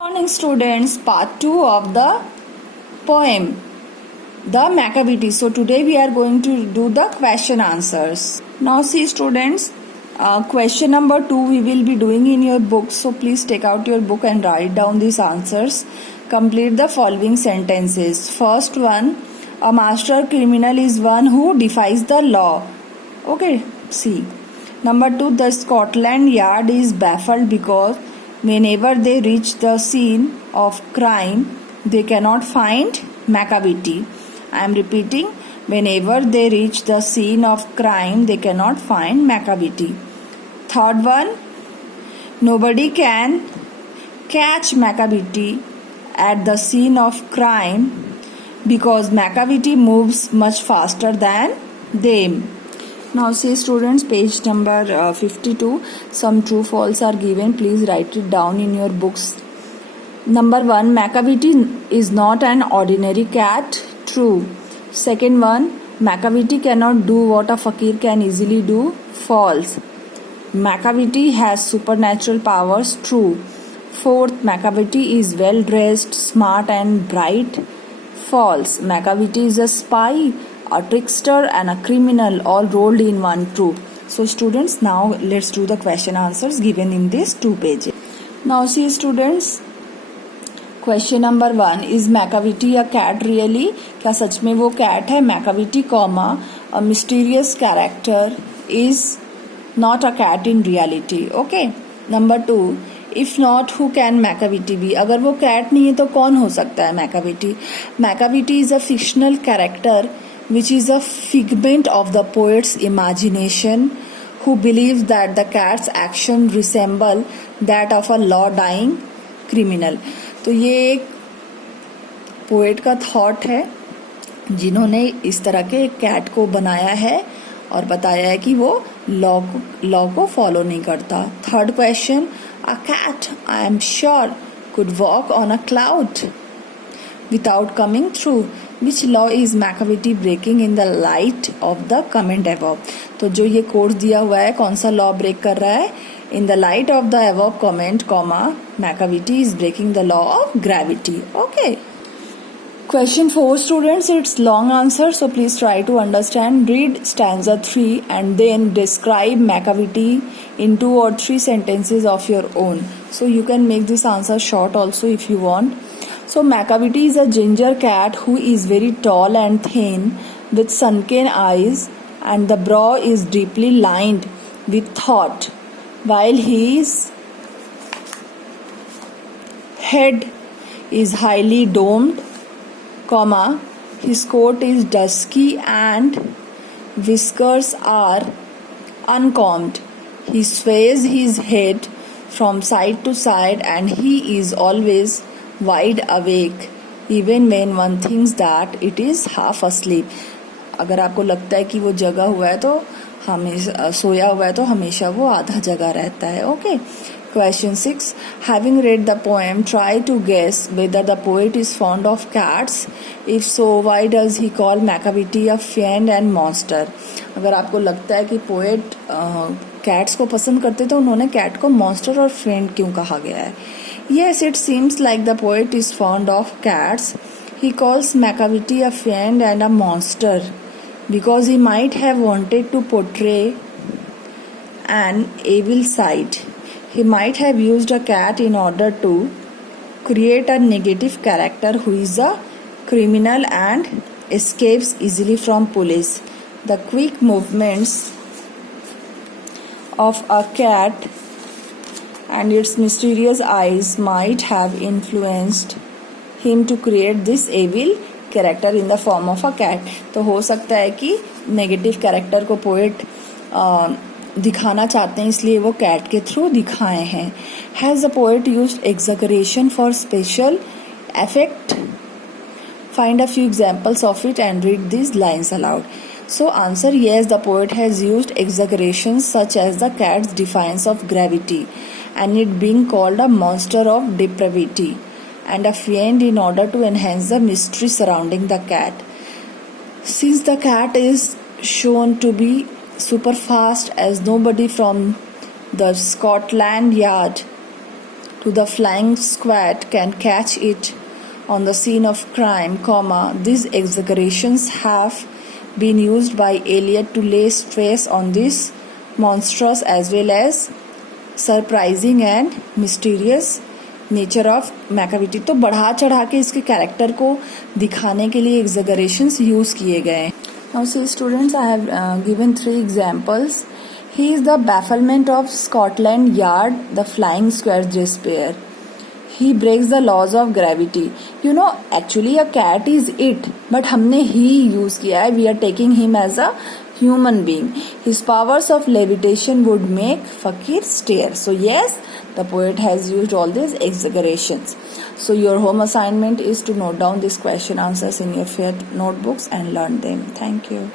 Morning students, part 2 of the poem The Macavity. So today we are going to do the question answers. Now see students, question number 2 we will be doing in your book. So please take out your book and write down these answers. Complete the following sentences. First one, a master criminal is one who defies the law. Okay, see. Number 2, the Scotland Yard is baffled because whenever they reach the scene of crime, they cannot find Macavity. I am repeating, whenever they reach the scene of crime, they cannot find Macavity. Third one, nobody can catch Macavity at the scene of crime because Macavity moves much faster than them. Now see students, page number 52. Some true false are given. Please write it down in your books. Number 1, Macavity is not an ordinary cat. True. Second one, Macavity cannot do what a fakir can easily do. False. Macavity has supernatural powers. True. Fourth, Macavity is well dressed, smart and bright. False. Macavity is a spy, a trickster and a criminal all rolled in one. True. So students, now let's do the question answers given in these 2 pages. Now see students, question number 1, is Macavity a cat really? क्या सच में वो cat है? Macavity, a mysterious character is not a cat in reality. Okay. Number 2, if not, who can Macavity be? अगर वो cat नहीं है तो कौन हो सकता है Macavity? Macavity is a fictional character which is a figment of the poet's imagination, who believes that the cat's action resemble that of a law-dying criminal. तो ये एक पोएट का थॉट है जिन्होंने इस तरह के कैट को बनाया है और बताया है कि वो लॉ को फॉलो नहीं करता. Third question, a cat I am sure could walk on a cloud without coming through. Which law is Macavity breaking in the light of the comment above? तो जो ये कोर्स दिया हुआ है कौन सा लॉ ब्रेक कर रहा है? In the light of the above comment, Macavity is breaking the law of gravity. Okay. Question 4 students, it's long answer, so please try to understand. Read stanza 3 and then describe Macavity in 2 or 3 sentences of your own. So you can make this answer short also if you want. So Macavity is a ginger cat who is very tall and thin with sunken eyes, and the brow is deeply lined with thought, while his head is highly domed, his coat is dusky and whiskers are uncombed. He sways his head from side to side and he is always wide awake even when one thinks that it is half asleep. अगर आपको लगता है कि वो जगा हुआ है तो हमेशा सोया हुआ है तो हमेशा वो आधा जगा रहता है. Okay. Question 6, having read the poem, try to guess whether the poet is fond of cats. If so, why does he call Macavity a fiend and monster? अगर आपको लगता है कि पोएट कैट्स को पसंद करते तो उन्होंने कैट को मॉन्स्टर और फ्रेंड क्यों कहा गया है? Yes, it seems like the poet is fond of cats. He calls Macavity a fiend and a monster because he might have wanted to portray an evil side. He might have used a cat in order to create a negative character who is a criminal and escapes easily from police. The quick movements of a cat and its mysterious eyes might have influenced him to create this evil character in the form of a cat. तो हो सकता है कि negative character को poet दिखाना चाहते हैं इसलिए वो कैट के थ्रू दिखाए हैं. Has the poet used exaggeration for special effect? Find a few examples of it and read these lines aloud. So answer, yes, the poet has used exaggerations such as the cat's defiance of gravity and it being called a monster of depravity and a fiend in order to enhance the mystery surrounding the cat. Since the cat is shown to be super fast, as nobody from the Scotland Yard to the flying squad can catch it on the scene of crime, comma, these exaggerations have been used by Eliot to lay stress on this monstrous as well as surprising and mysterious nature of Macavity. तो बढ़ा चढ़ा के इसके character को दिखाने के लिए एग्जैगरेशंस use किए गए। Now see students, I have given 3 examples. He is the bafflement of Scotland Yard, the flying square despair, he breaks the laws of gravity. You know, actually a cat is it, but हमने he use किया है. We are taking him as a human being. His powers of levitation would make Fakir stare. So yes, the poet has used all these exaggerations. So your home assignment is to note down these question answers in your fair notebooks and learn them. Thank you.